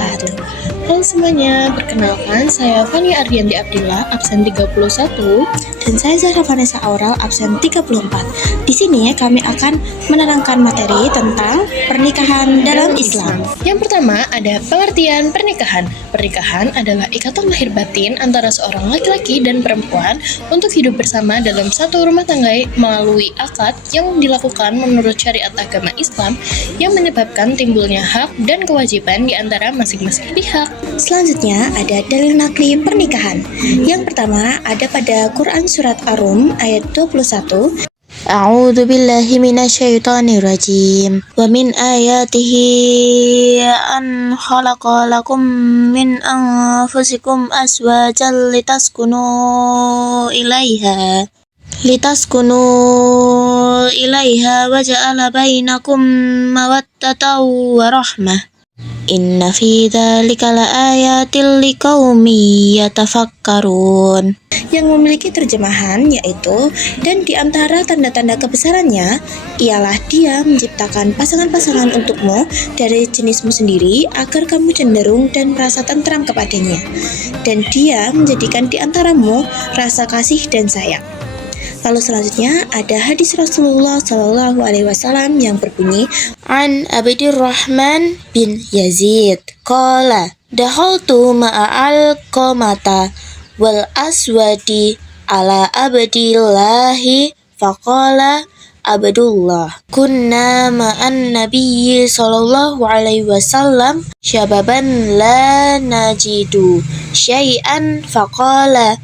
wabarakatuh. Halo semuanya, perkenalkan saya Fani Ardianti Abdillah, absen 31, dan saya Zahra Vanessa Aural, absen 34. Di sini kami akan menerangkan materi tentang pernikahan dalam Islam. Yang pertama ada pengertian pernikahan. Pernikahan adalah ikatan lahir batin antara seorang laki-laki dan perempuan untuk hidup bersama dalam satu rumah tangga melalui akad yang dilakukan menurut syariat agama Islam yang menyebabkan timbulnya hak dan kewajiban di antara masing-masing pihak. Selanjutnya ada dalil nakli pernikahan. Yang pertama ada pada Quran surat Ar-Rum ayat 21. A'udzu billahi minasyaitonir rajim. Wa min ayatihi an khalaqa lakum min anfusikum azwajan litaskunu ilaiha wa ja'ala bainakum mawaddatan wa rahmah. Inna fi dzalika laayatil liqaumin yatafakkarun. Yang memiliki terjemahan yaitu, dan di antara tanda-tanda kebesarannya ialah Dia menciptakan pasangan-pasangan untukmu dari jenismu sendiri agar kamu cenderung dan merasa tentram kepadanya, dan Dia menjadikan di antaramu rasa kasih dan sayang. Lalu selanjutnya ada hadis Rasulullah SAW yang berbunyi, An Abdurrahman bin Yazid qala dakhaltu ma'al qamata wal aswadi ala abdillahi faqala Abdullah kunna ma'an nabiyyi sallallahu alaihi wasallam syababan la najidu syai'an faqala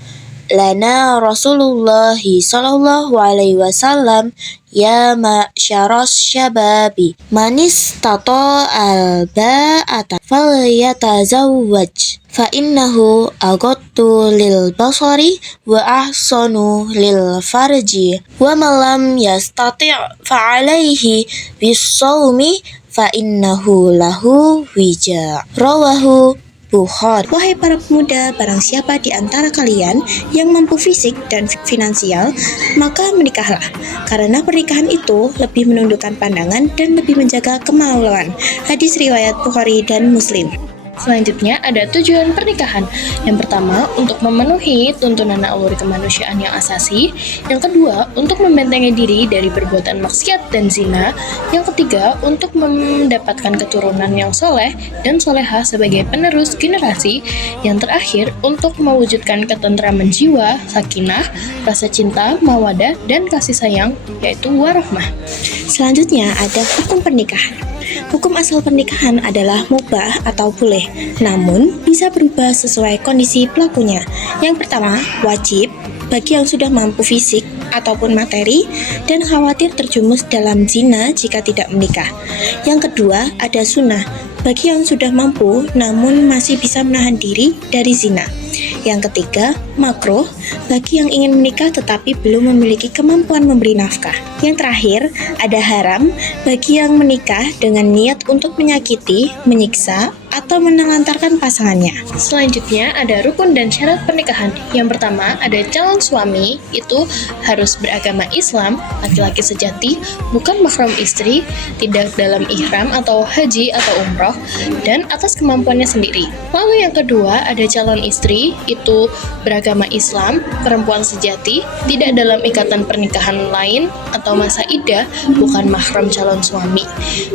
lana Rasulullah sallallahu alaihi wasallam ya ma'syaras syababi man istata'al ba'ata falyatazawwaj fa innahu aghaddu lil basari wa ahsanu lil farji wa man lam yastati' fa alaihi bis-shaumi fa innahu lahu wija. Rawahu Bukhari. Wahai para pemuda, barang siapa di antara kalian yang mampu fisik dan finansial, maka menikahlah, karena pernikahan itu lebih menundukkan pandangan dan lebih menjaga kemaluan. Hadis riwayat Bukhari dan Muslim. Selanjutnya ada tujuan pernikahan. Yang pertama, untuk memenuhi tuntunan naluri kemanusiaan yang asasi. Yang kedua, untuk membentengi diri dari perbuatan maksiat dan zina. Yang ketiga, untuk mendapatkan keturunan yang soleh dan solehah sebagai penerus generasi. Yang terakhir, untuk mewujudkan ketentraman jiwa, sakinah, rasa cinta, mawadah, dan kasih sayang, yaitu warahmah. Selanjutnya ada hukum pernikahan. Hukum asal pernikahan adalah mubah atau boleh, namun bisa berubah sesuai kondisi pelakunya. Yang pertama, wajib bagi yang sudah mampu fisik ataupun materi dan khawatir terjumus dalam zina jika tidak menikah. Yang kedua, ada sunnah bagi yang sudah mampu namun masih bisa menahan diri dari zina. Yang ketiga, makruh bagi yang ingin menikah tetapi belum memiliki kemampuan memberi nafkah. Yang terakhir, ada haram bagi yang menikah dengan niat untuk menyakiti, menyiksa, atau menelantarkan pasangannya. Selanjutnya ada rukun dan syarat pernikahan. Yang pertama ada calon suami, itu harus beragama Islam, laki-laki sejati, bukan mahram istri, tidak dalam ihram atau haji atau umroh, dan atas kemampuannya sendiri. Lalu yang kedua ada calon istri, itu beragama Islam, perempuan sejati, tidak dalam ikatan pernikahan lain atau masa iddah, bukan mahram calon suami.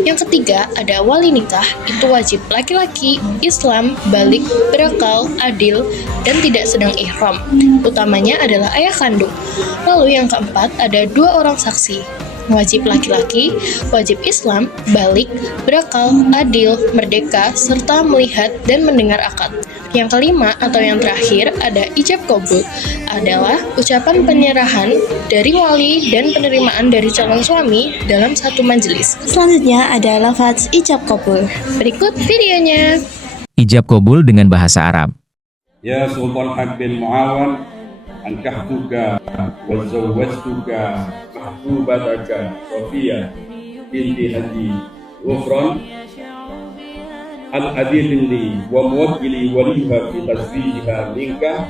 Yang ketiga ada wali nikah, itu wajib laki-laki Islam, balik, berakal, adil, dan tidak sedang ihram. Utamanya adalah ayah kandung. Lalu yang keempat ada 2 orang saksi, wajib laki-laki, wajib Islam, balik, berakal, adil, merdeka, serta melihat dan mendengar akad. Yang kelima atau yang terakhir ada ijab qabul, adalah ucapan penyerahan dari wali dan penerimaan dari calon suami dalam satu majelis. Selanjutnya ada lafaz ijab qabul. Berikut videonya. Ijab qabul dengan bahasa Arab. Ya Sultan Haq bin Muawan, ankahtuka wa zawwajtuka mahbubataka Sofia binti Haji Ghufran al-adil li wa muwakkili waliha fi tazwijiha minka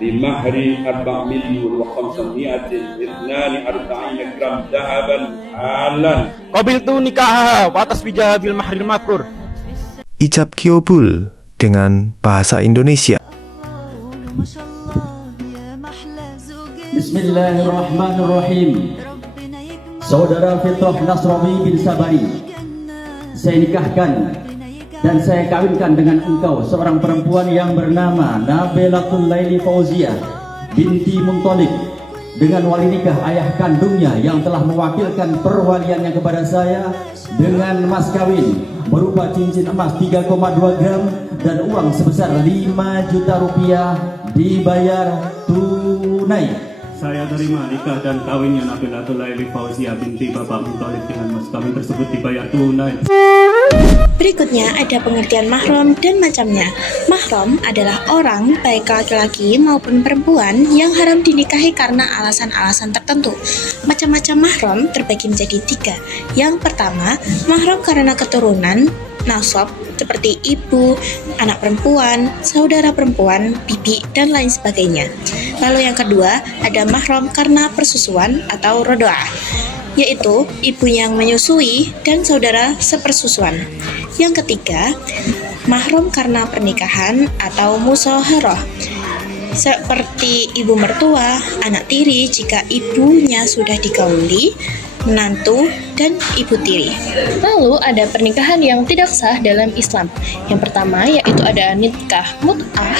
bimahri 4,542 gram dahaban halan Qabiltu nikahaha wa tasbijaha bil mahril makrur. ijab kabul dengan bahasa Indonesia. Bismillahirrahmanirrahim. Saudara Fitrah Nasrawi bin Sabari, saya nikahkan dan saya kawinkan dengan engkau seorang perempuan yang bernama Nabilatul Laili Fauziah binti Muntalib dengan wali nikah ayah kandungnya yang telah mewakilkan perwaliannya kepada saya dengan mas kawin berupa cincin emas 3,2 gram dan uang sebesar 5 juta rupiah dibayar tunai. Saya terima nikah dan kawinnya Nabilatul Laili Fauziah binti Bapak Muntalib dengan mas kawin tersebut dibayar tunai. Berikutnya ada pengertian mahram dan macamnya. Mahram adalah orang, baik laki-laki maupun perempuan, yang haram dinikahi karena alasan-alasan tertentu. Macam-macam mahram terbagi menjadi 3. Yang pertama, mahram karena keturunan, nasab, seperti ibu, anak perempuan, saudara perempuan, bibi, dan lain sebagainya. Lalu yang kedua, ada mahram karena persusuan atau rodoah, yaitu ibu yang menyusui dan saudara sepersusuan. Yang ketiga, mahram karena pernikahan atau musyawarah, seperti ibu mertua, anak tiri jika ibunya sudah digauli, menantu, dan ibu tiri. Lalu ada pernikahan yang tidak sah dalam Islam. Yang pertama yaitu ada nikah mut'ah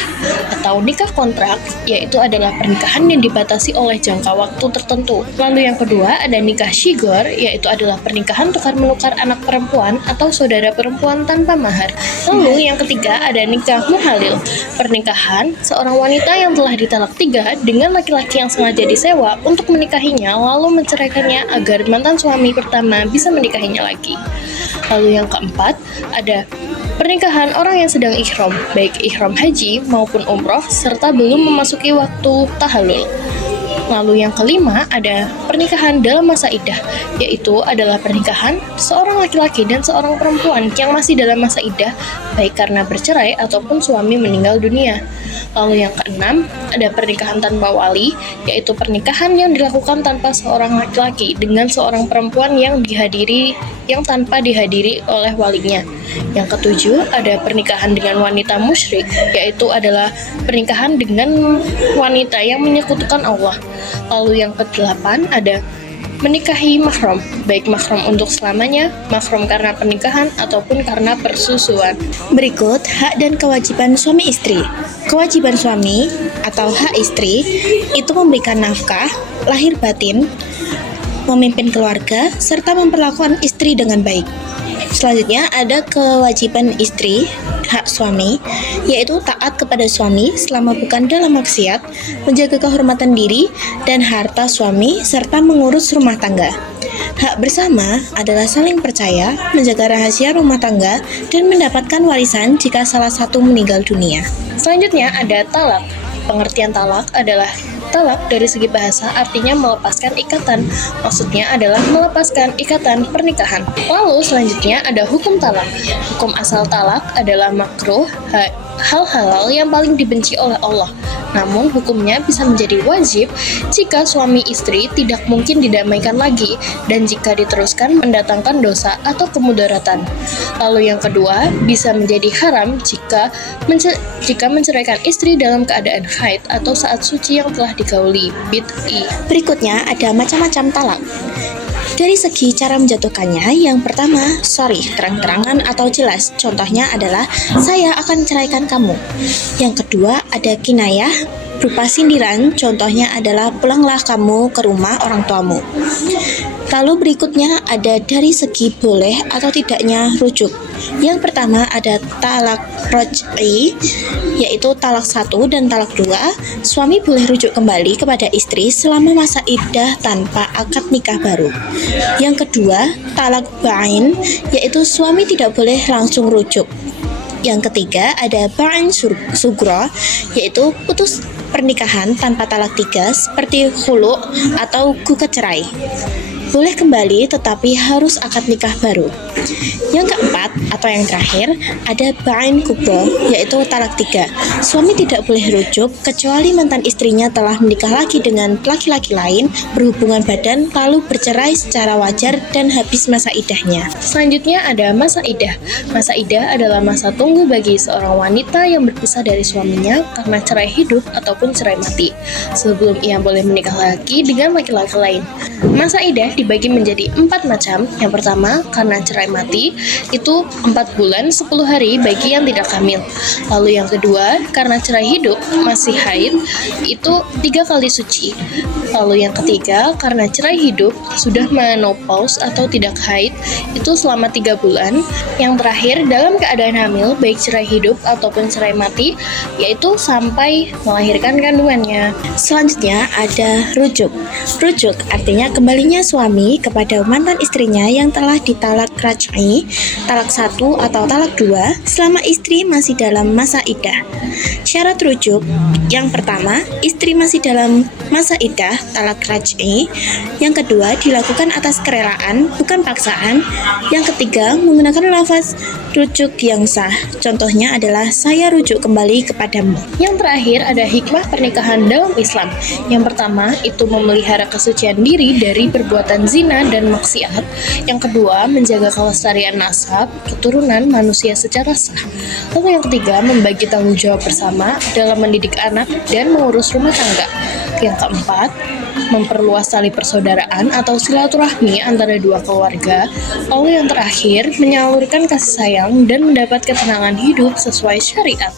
atau nikah kontrak, yaitu adalah pernikahan yang dibatasi oleh jangka waktu tertentu. Lalu yang kedua ada nikah shigor, yaitu adalah pernikahan tukar-menukar anak perempuan atau saudara perempuan tanpa mahar. Lalu yang ketiga ada nikah muhalil, pernikahan seorang wanita yang telah ditalak 3 dengan laki-laki yang sengaja disewa untuk menikahinya lalu menceraikannya agar mantan suami pertama bisa menikahinya lagi. Lalu yang keempat ada pernikahan orang yang sedang ihram, baik ihram haji maupun umroh serta belum memasuki waktu tahallul. Lalu yang kelima ada pernikahan dalam masa iddah, yaitu adalah pernikahan seorang laki-laki dan seorang perempuan yang masih dalam masa iddah, baik karena bercerai ataupun suami meninggal dunia. Lalu yang keenam ada pernikahan tanpa wali, yaitu pernikahan yang dilakukan tanpa seorang laki-laki dengan seorang perempuan yang tanpa dihadiri oleh walinya. Yang ketujuh ada pernikahan dengan wanita musyrik, yaitu adalah pernikahan dengan wanita yang menyekutukan Allah. Lalu yang kedelapan ada menikahi mahram, baik mahram untuk selamanya, mahram karena pernikahan, ataupun karena persusuan. Berikut hak dan kewajiban suami istri. Kewajiban suami atau hak istri itu memberikan nafkah, lahir batin, memimpin keluarga, serta memperlakukan istri dengan baik. Selanjutnya ada kewajiban istri, hak suami, yaitu taat kepada suami selama bukan dalam maksiat, menjaga kehormatan diri dan harta suami, serta mengurus rumah tangga. Hak bersama adalah saling percaya, menjaga rahasia rumah tangga, dan mendapatkan warisan jika salah satu meninggal dunia. Selanjutnya ada talak. Pengertian talak adalah talak dari segi bahasa artinya melepaskan ikatan, maksudnya adalah melepaskan ikatan pernikahan. Lalu selanjutnya ada hukum talak. Hukum asal talak adalah makruh, hal halal yang paling dibenci oleh Allah. Namun hukumnya bisa menjadi wajib jika suami istri tidak mungkin didamaikan lagi dan jika diteruskan mendatangkan dosa atau kemudaratan. Lalu yang kedua, bisa menjadi haram jika menceraikan istri dalam keadaan haid atau saat suci yang telah digauli, bid'i. Berikutnya ada macam-macam talak. Dari segi cara menjatuhkannya, yang pertama, sharih, terang-terangan atau jelas. Contohnya adalah, saya akan ceraikan kamu. Yang kedua, ada kinayah, berupa sindiran. Contohnya adalah, pulanglah kamu ke rumah orang tuamu. Lalu berikutnya ada dari segi boleh atau tidaknya rujuk. Yang pertama ada talak roj'i, yaitu talak 1 dan talak 2. Suami boleh rujuk kembali kepada istri selama masa iddah tanpa akad nikah baru. Yang kedua, talak ba'in, yaitu suami tidak boleh langsung rujuk. Yang ketiga ada ba'in sugro, yaitu putus pernikahan tanpa talak 3 seperti khulu atau gugat cerai. Boleh kembali tetapi harus akad nikah baru. Yang keempat atau yang terakhir ada ba'in kubra, yaitu talak 3. Suami tidak boleh rujuk kecuali mantan istrinya telah menikah lagi dengan laki-laki lain, berhubungan badan, lalu bercerai secara wajar dan habis masa idahnya. Selanjutnya ada masa idah. Masa idah adalah masa tunggu bagi seorang wanita yang berpisah dari suaminya karena cerai hidup ataupun cerai mati, sebelum ia boleh menikah lagi dengan laki-laki lain. Masa idah dibagi menjadi 4 macam. Yang pertama, karena cerai mati, itu 4 bulan 10 hari bagi yang tidak hamil. Lalu yang kedua, karena cerai hidup masih haid, itu 3 kali suci. Lalu yang ketiga, karena cerai hidup sudah menopause atau tidak haid, itu selama 3 bulan. Yang terakhir, dalam keadaan hamil, baik cerai hidup ataupun cerai mati, yaitu sampai melahirkan kandungannya. Selanjutnya ada rujuk. Rujuk artinya kembalinya suami kepada mantan istrinya yang telah ditalak raj'i, talak 1 atau talak 2 selama istri masih dalam masa iddah. Syarat rujuk yang pertama, istri masih dalam masa iddah talak raj'i. Yang kedua, dilakukan atas kerelaan, bukan paksaan. Yang ketiga, menggunakan lafaz rujuk yang sah. Contohnya adalah saya rujuk kembali kepadamu. Yang terakhir ada hikmah pernikahan dalam Islam. Yang pertama, itu memelihara kesucian diri dari perbuatan zina dan maksiat. Yang kedua, menjaga kelestarian nasab, keturunan manusia secara sah. Lalu yang ketiga, membagi tanggung jawab bersama dalam mendidik anak dan mengurus rumah tangga. Yang keempat, memperluas tali persaudaraan atau silaturahmi antara dua keluarga. Lalu yang terakhir, menyalurkan kasih sayang dan mendapat ketenangan hidup sesuai syariat.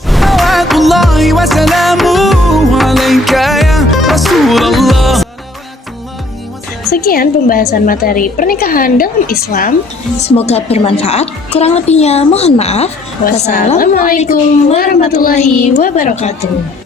Sekian pembahasan materi pernikahan dalam Islam. Semoga bermanfaat. Kurang lebihnya mohon maaf. Wassalamualaikum warahmatullahi wabarakatuh.